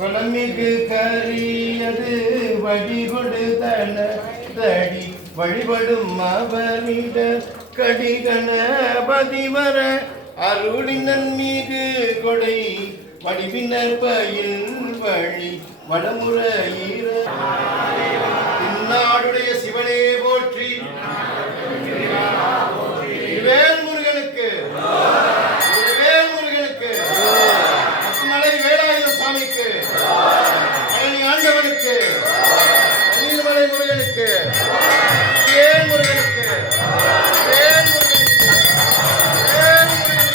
குளமிகு கரியது வழிகொடு தடி வழிபடும் அவரிட கடிகணபதி வர அருளினன் மீது கொடை வடிவினர் பயில் வழி வடமுறையீர இந்நாடுடைய சிவனே போற்றி. வேல் முருகனுக்கு, வேல் முருகனுக்கு, மலை வேலாயுத சாமிக்கு, பழனி ஆண்டவனுக்கு, நீர்மலை முருகனுக்கு, வேல் முருகனுக்கு, வேல் முருகனுக்கு, வேல் முருகனுக்கு.